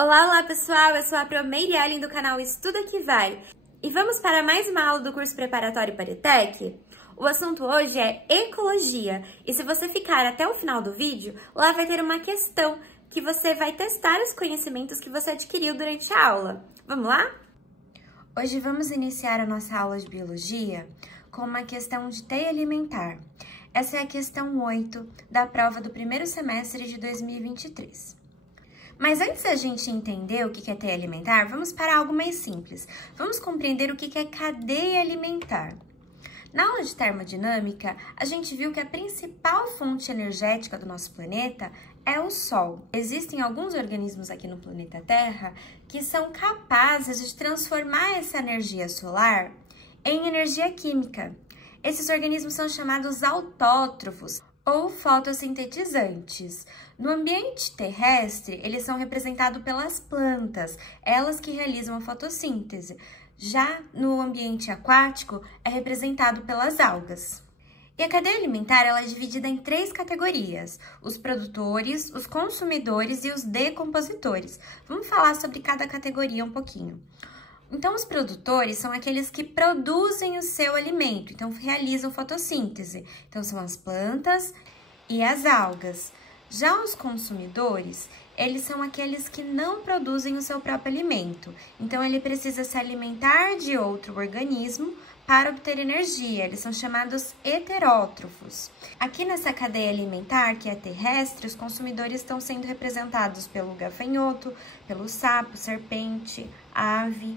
Olá, olá pessoal, eu sou a Pro Meirellen do canal Estuda Que Vale e vamos para mais uma aula do curso preparatório para ETEC. O assunto hoje é ecologia e se você ficar até o final do vídeo, lá vai ter uma questão que você vai testar os conhecimentos que você adquiriu durante a aula. Vamos lá? Hoje vamos iniciar a nossa aula de biologia com uma questão de teia alimentar. Essa é a questão 8 da prova do primeiro semestre de 2023. Mas antes da gente entender o que é teia alimentar, vamos para algo mais simples. Vamos compreender o que é cadeia alimentar. Na aula de termodinâmica, a gente viu que a principal fonte energética do nosso planeta é o Sol. Existem alguns organismos aqui no planeta Terra que são capazes de transformar essa energia solar em energia química. Esses organismos são chamados autótrofos ou fotossintetizantes. No ambiente terrestre, eles são representados pelas plantas, elas que realizam a fotossíntese. Já no ambiente aquático, é representado pelas algas. E a cadeia alimentar ela é dividida em 3 categorias: os produtores, os consumidores e os decompositores. Vamos falar sobre cada categoria um pouquinho. Então, os produtores são aqueles que produzem o seu alimento, então realizam fotossíntese. Então, são as plantas e as algas. Já os consumidores, eles são aqueles que não produzem o seu próprio alimento. Então, ele precisa se alimentar de outro organismo para obter energia. Eles são chamados heterótrofos. Aqui nessa cadeia alimentar, que é terrestre, os consumidores estão sendo representados pelo gafanhoto, pelo sapo, serpente, ave.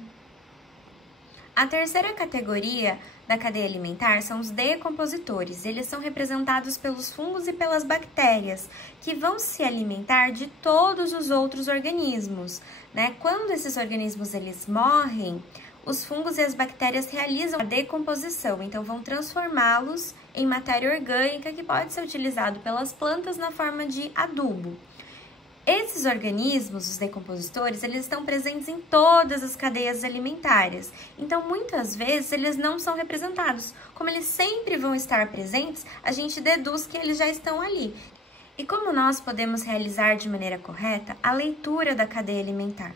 A terceira categoria da cadeia alimentar são os decompositores. Eles são representados pelos fungos e pelas bactérias, que vão se alimentar de todos os outros organismos, né? Quando esses organismos eles morrem, os fungos e as bactérias realizam a decomposição, então vão transformá-los em matéria orgânica que pode ser utilizado pelas plantas na forma de adubo. Esses organismos, os decompositores, eles estão presentes em todas as cadeias alimentares. Então, muitas vezes, eles não são representados. Como eles sempre vão estar presentes, a gente deduz que eles já estão ali. E como nós podemos realizar de maneira correta a leitura da cadeia alimentar?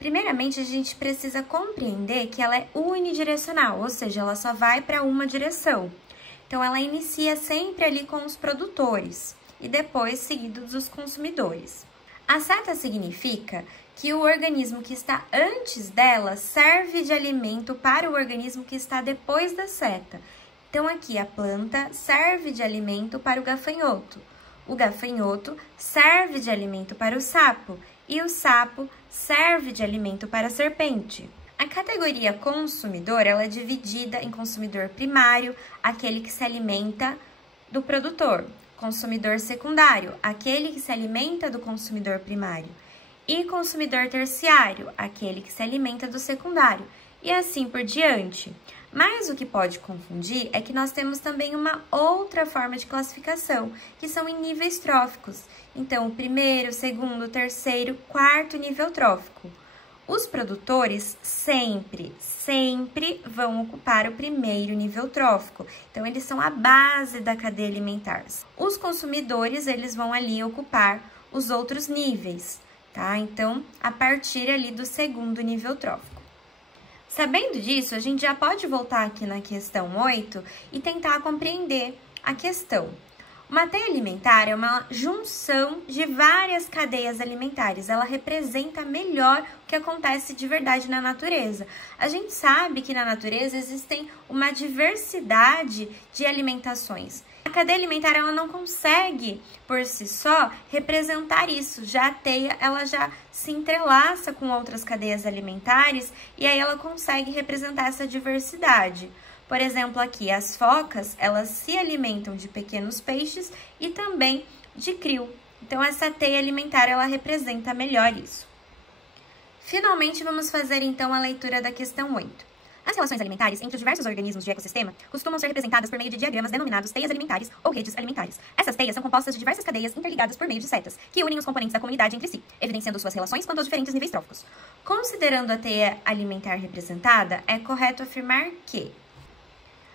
Primeiramente, a gente precisa compreender que ela é unidirecional, ou seja, ela só vai para uma direção. Então, ela inicia sempre ali com os produtores e depois seguido dos consumidores. A seta significa que o organismo que está antes dela serve de alimento para o organismo que está depois da seta. Então, aqui a planta serve de alimento para o gafanhoto serve de alimento para o sapo e o sapo serve de alimento para a serpente. A categoria consumidor ela é dividida em consumidor primário, aquele que se alimenta do produtor. Consumidor secundário, aquele que se alimenta do consumidor primário, e consumidor terciário, aquele que se alimenta do secundário, e assim por diante. Mas o que pode confundir é que nós temos também uma outra forma de classificação, que são em níveis tróficos. Então, o primeiro, segundo, terceiro, quarto nível trófico. Os produtores sempre vão ocupar o primeiro nível trófico. Então, eles são a base da cadeia alimentar. Os consumidores, eles vão ali ocupar os outros níveis, tá? Então, a partir ali do segundo nível trófico. Sabendo disso, a gente já pode voltar aqui na questão 8 e tentar compreender a questão. Uma teia alimentar é uma junção de várias cadeias alimentares. Ela representa melhor o que acontece de verdade na natureza. A gente sabe que na natureza existem uma diversidade de alimentações. A cadeia alimentar ela não consegue, por si só, representar isso. Já a teia ela já se entrelaça com outras cadeias alimentares e aí ela consegue representar essa diversidade. Por exemplo, aqui, as focas, elas se alimentam de pequenos peixes e também de krill. Então, essa teia alimentar, ela representa melhor isso. Finalmente, vamos fazer, então, a leitura da questão 8. As relações alimentares entre os diversos organismos de ecossistema costumam ser representadas por meio de diagramas denominados teias alimentares ou redes alimentares. Essas teias são compostas de diversas cadeias interligadas por meio de setas, que unem os componentes da comunidade entre si, evidenciando suas relações quanto aos diferentes níveis tróficos. Considerando a teia alimentar representada, é correto afirmar que: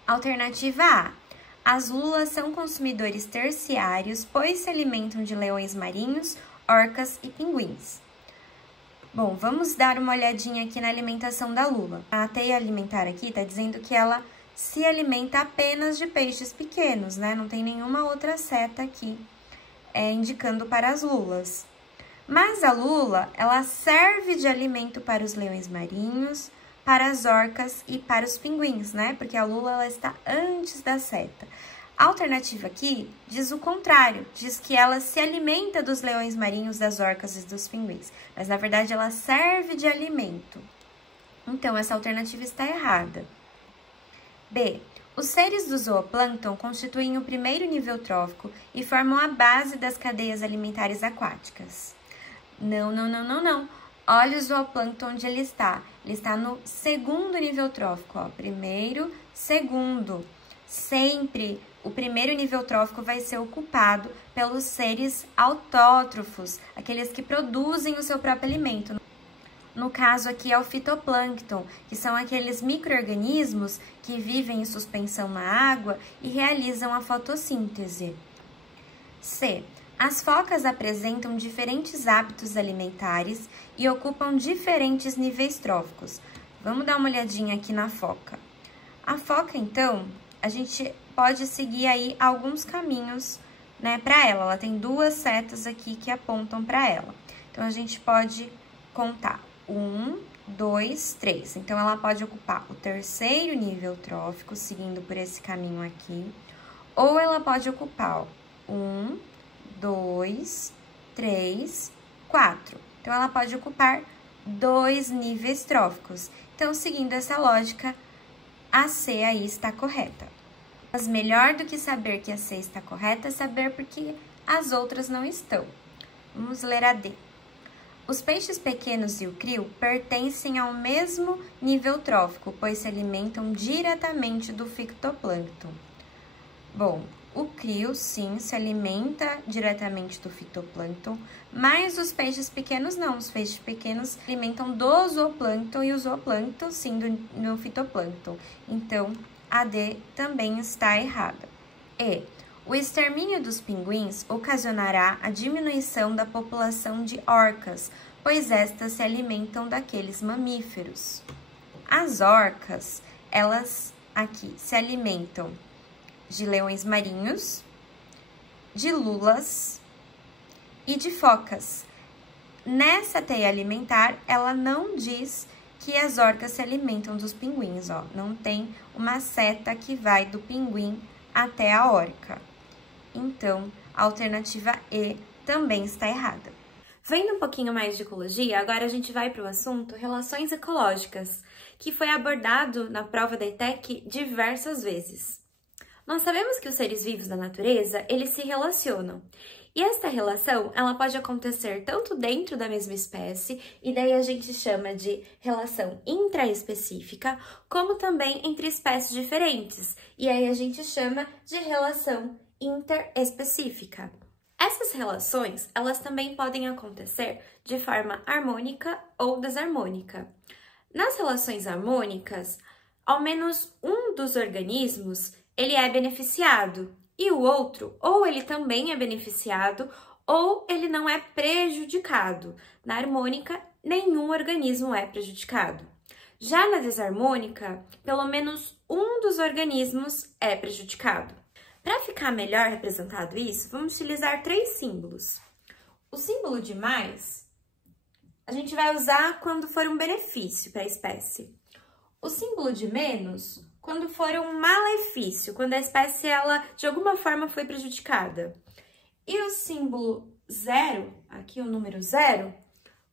alternativa A. As lulas são consumidores terciários, pois se alimentam de leões marinhos, orcas e pinguins. Bom, vamos dar uma olhadinha aqui na alimentação da lula. A teia alimentar aqui tá dizendo que ela se alimenta apenas de peixes pequenos, né? Não tem nenhuma outra seta aqui indicando para as lulas. Mas a lula, ela serve de alimento para os leões marinhos, para as orcas e para os pinguins, né? Porque a lula, ela está antes da seta. A alternativa aqui diz o contrário, diz que ela se alimenta dos leões marinhos, das orcas e dos pinguins, mas na verdade ela serve de alimento. Então, essa alternativa está errada. B. Os seres do zooplâncton constituem o primeiro nível trófico e formam a base das cadeias alimentares aquáticas. Não. Olha o zooplâncton onde ele está. Ele está no segundo nível trófico, ó. Primeiro, segundo. Sempre o primeiro nível trófico vai ser ocupado pelos seres autótrofos, aqueles que produzem o seu próprio alimento. No caso aqui é o fitoplâncton, que são aqueles micro-organismos que vivem em suspensão na água e realizam a fotossíntese. C. As focas apresentam diferentes hábitos alimentares e ocupam diferentes níveis tróficos. Vamos dar uma olhadinha aqui na foca. A foca, então, a gente pode seguir aí alguns caminhos, né, para ela. Ela tem duas setas aqui que apontam para ela. Então, a gente pode contar 1, 2, 3. Então, ela pode ocupar o terceiro nível trófico, seguindo por esse caminho aqui. Ou ela pode ocupar, ó, 1, 2, 3, 4. Então, ela pode ocupar 2 níveis tróficos. Então, seguindo essa lógica, a C aí está correta. Mas melhor do que saber que a C está correta é saber porque as outras não estão. Vamos ler a D. Os peixes pequenos e o crio pertencem ao mesmo nível trófico, pois se alimentam diretamente do fitoplâncton. Bom, o crio, sim, se alimenta diretamente do fitoplâncton, mas os peixes pequenos não. Os peixes pequenos se alimentam do zooplâncton e o zooplâncton, sim, do fitoplâncton. Então, a D também está errada. E. O extermínio dos pinguins ocasionará a diminuição da população de orcas, pois estas se alimentam daqueles mamíferos. As orcas, elas aqui se alimentam de leões marinhos, de lulas e de focas. Nessa teia alimentar, ela não diz que as orcas se alimentam dos pinguins, ó. Não tem uma seta que vai do pinguim até a orca. Então, a alternativa E também está errada. Vendo um pouquinho mais de ecologia, agora a gente vai para o assunto relações ecológicas, que foi abordado na prova da ETEC diversas vezes. Nós sabemos que os seres vivos da natureza, eles se relacionam. E esta relação, ela pode acontecer tanto dentro da mesma espécie, e daí a gente chama de relação intraespecífica, como também entre espécies diferentes, e aí a gente chama de relação interespecífica. Essas relações, elas também podem acontecer de forma harmônica ou desarmônica. Nas relações harmônicas, ao menos um dos organismos, ele é beneficiado, e o outro, ou ele também é beneficiado, ou ele não é prejudicado. Na harmônica, nenhum organismo é prejudicado. Já na desarmônica, pelo menos um dos organismos é prejudicado. Para ficar melhor representado isso, vamos utilizar 3 símbolos. O símbolo de mais, a gente vai usar quando for um benefício para a espécie. O símbolo de menos, quando for um malefício, quando a espécie, ela, de alguma forma, foi prejudicada. E o símbolo 0, aqui o número 0,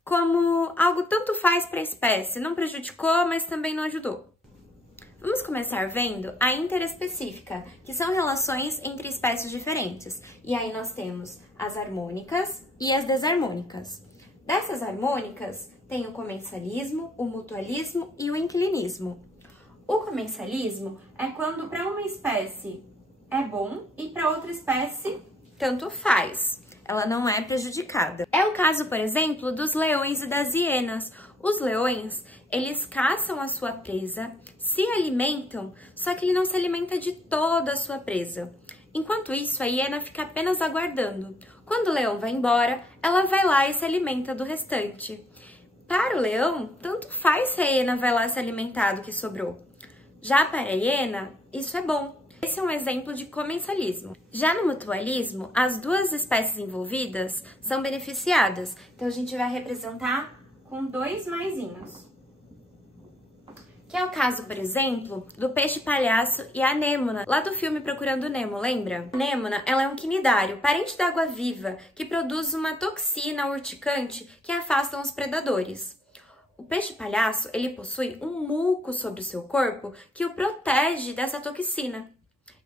como algo tanto faz para a espécie, não prejudicou, mas também não ajudou. Vamos começar vendo a interespecífica, que são relações entre espécies diferentes. E aí nós temos as harmônicas e as desarmônicas. Dessas harmônicas, tem o comensalismo, o mutualismo e o inclinismo. O comensalismo é quando para uma espécie é bom e para outra espécie tanto faz. Ela não é prejudicada. É o caso, por exemplo, dos leões e das hienas. Os leões, eles caçam a sua presa, se alimentam, só que ele não se alimenta de toda a sua presa. Enquanto isso, a hiena fica apenas aguardando. Quando o leão vai embora, ela vai lá e se alimenta do restante. Para o leão, tanto faz se a hiena vai lá se alimentar do que sobrou. Já para a hiena, isso é bom. Esse é um exemplo de comensalismo. Já no mutualismo, as duas espécies envolvidas são beneficiadas. Então, a gente vai representar com 2 maisinhos. Que é o caso, por exemplo, do peixe-palhaço e a anêmona, lá do filme Procurando Nemo, lembra? A anêmona, ela é um quinidário, parente da água-viva, que produz uma toxina urticante que afasta os predadores. O peixe-palhaço, ele possui um muco sobre o seu corpo que o protege dessa toxina.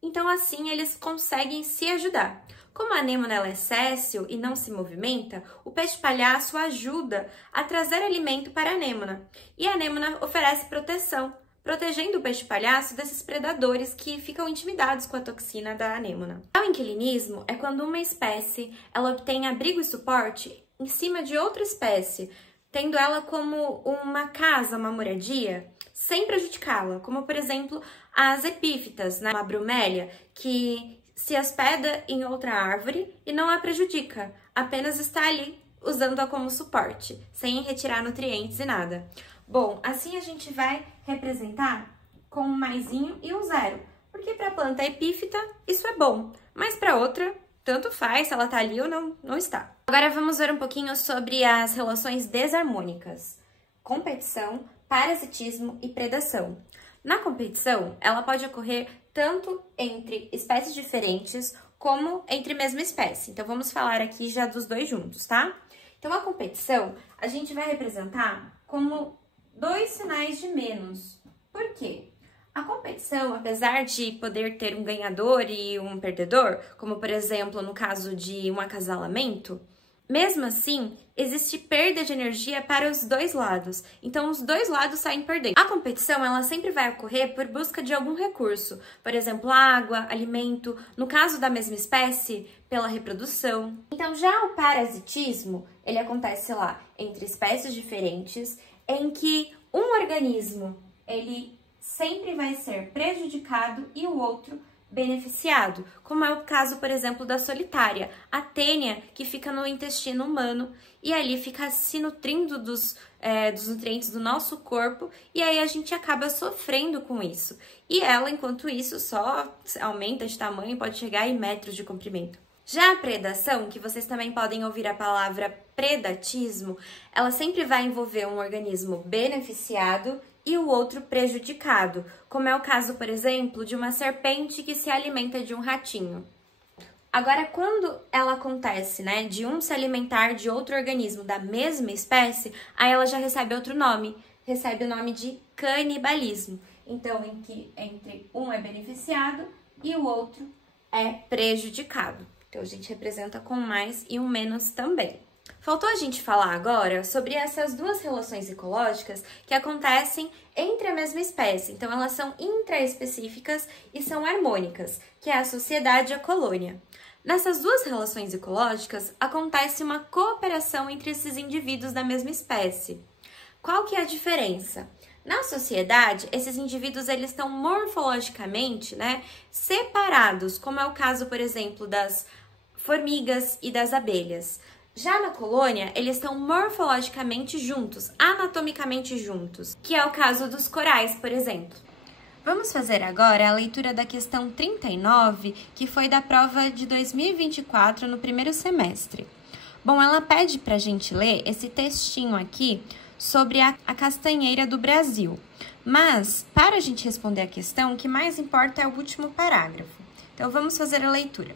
Então, assim, eles conseguem se ajudar. Como a anêmona ela é séssil e não se movimenta, o peixe-palhaço ajuda a trazer alimento para a anêmona. E a anêmona oferece proteção, protegendo o peixe-palhaço desses predadores que ficam intimidados com a toxina da anêmona. O inquilinismo é quando uma espécie ela obtém abrigo e suporte em cima de outra espécie, tendo ela como uma casa, uma moradia, sem prejudicá-la, como, por exemplo, as epífitas, né? Uma bromélia, que se hospeda em outra árvore e não a prejudica, apenas está ali usando-a como suporte, sem retirar nutrientes e nada. Bom, assim a gente vai representar com um maisinho e um zero, porque para a planta epífita isso é bom, mas para outra tanto faz se ela está ali ou não está. Agora vamos ver um pouquinho sobre as relações desarmônicas: competição, parasitismo e predação. Na competição, ela pode ocorrer tanto entre espécies diferentes como entre mesma espécie. Então, vamos falar aqui já dos dois juntos, tá? Então, a competição, a gente vai representar como 2 sinais de menos. Por quê? A competição, apesar de poder ter um ganhador e um perdedor, como, por exemplo, no caso de um acasalamento, mesmo assim, existe perda de energia para os dois lados, então os dois lados saem perdendo. A competição, ela sempre vai ocorrer por busca de algum recurso, por exemplo, água, alimento, no caso da mesma espécie, pela reprodução. Então, já o parasitismo, ele acontece lá entre espécies diferentes, em que um organismo, ele sempre vai ser prejudicado e o outro beneficiado, como é o caso, por exemplo, da solitária, a tênia, que fica no intestino humano e ali fica se nutrindo dos nutrientes do nosso corpo e aí a gente acaba sofrendo com isso. E ela, enquanto isso, só aumenta de tamanho, pode chegar em metros de comprimento. Já a predação, que vocês também podem ouvir a palavra predatismo, ela sempre vai envolver um organismo beneficiado e o outro prejudicado, como é o caso, por exemplo, de uma serpente que se alimenta de um ratinho. Agora, quando ela acontece, né, de um se alimentar de outro organismo da mesma espécie, aí ela já recebe outro nome, recebe o nome de canibalismo. Então, em que entre um é beneficiado e o outro é prejudicado. Então, a gente representa com mais e um menos também. Faltou a gente falar agora sobre essas duas relações ecológicas que acontecem entre a mesma espécie. Então, elas são intraespecíficas e são harmônicas, que é a sociedade e a colônia. Nessas duas relações ecológicas, acontece uma cooperação entre esses indivíduos da mesma espécie. Qual que é a diferença? Na sociedade, esses indivíduos eles estão morfologicamente, né, separados, como é o caso, por exemplo, das formigas e das abelhas. Já na colônia, eles estão morfologicamente juntos, anatomicamente juntos, que é o caso dos corais, por exemplo. Vamos fazer agora a leitura da questão 39, que foi da prova de 2024 no primeiro semestre. Bom, ela pede para a gente ler esse textinho aqui sobre a castanheira do Brasil. Mas, para a gente responder a questão, o que mais importa é o último parágrafo. Então, vamos fazer a leitura.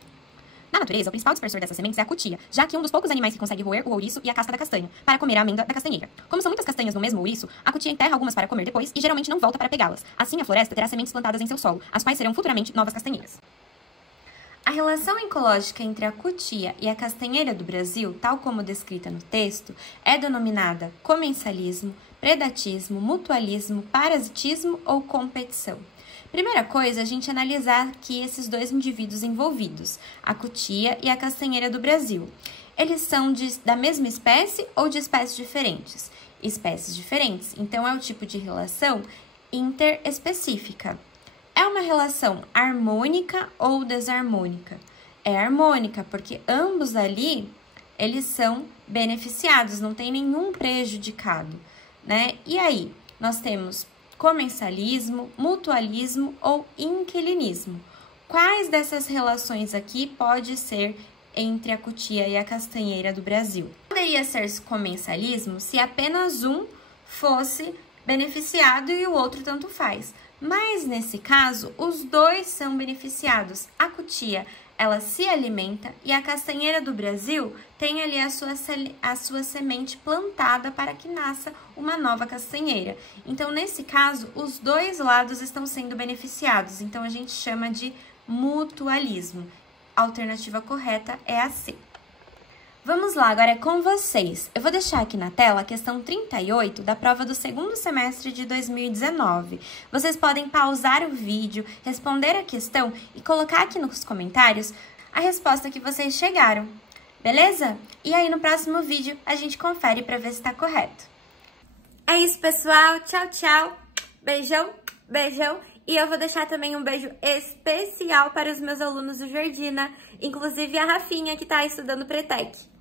Na natureza, o principal dispersor dessas sementes é a cutia, já que um dos poucos animais que consegue roer o ouriço e a casca da castanha, para comer a amêndoa da castanheira. Como são muitas castanhas no mesmo ouriço, a cutia enterra algumas para comer depois e geralmente não volta para pegá-las. Assim, a floresta terá sementes plantadas em seu solo, as quais serão futuramente novas castanheiras. A relação ecológica entre a cutia e a castanheira do Brasil, tal como descrita no texto, é denominada comensalismo, predatismo, mutualismo, parasitismo ou competição. Primeira coisa, a gente analisar aqui esses dois indivíduos envolvidos, a cutia e a castanheira do Brasil. Eles são da mesma espécie ou de espécies diferentes? Espécies diferentes, então é o tipo de relação interespecífica. É uma relação harmônica ou desarmônica? É harmônica, porque ambos ali, eles são beneficiados, não tem nenhum prejudicado, né? E aí, nós temos comensalismo, mutualismo ou inquilinismo. Quais dessas relações aqui pode ser entre a cutia e a castanheira do Brasil? Poderia ser comensalismo se apenas um fosse beneficiado e o outro tanto faz. Mas, nesse caso, os dois são beneficiados. A cutia, ela se alimenta e a castanheira do Brasil tem ali a sua semente plantada para que nasça uma nova castanheira. Então, nesse caso, os dois lados estão sendo beneficiados. Então, a gente chama de mutualismo. A alternativa correta é a C. Vamos lá, agora é com vocês. Eu vou deixar aqui na tela a questão 38 da prova do segundo semestre de 2019. Vocês podem pausar o vídeo, responder a questão e colocar aqui nos comentários a resposta que vocês chegaram, beleza? E aí no próximo vídeo a gente confere para ver se está correto. É isso, pessoal. Tchau, tchau. Beijão, beijão. E eu vou deixar também um beijo especial para os meus alunos do Jordina, inclusive a Rafinha, que está estudando Pretec.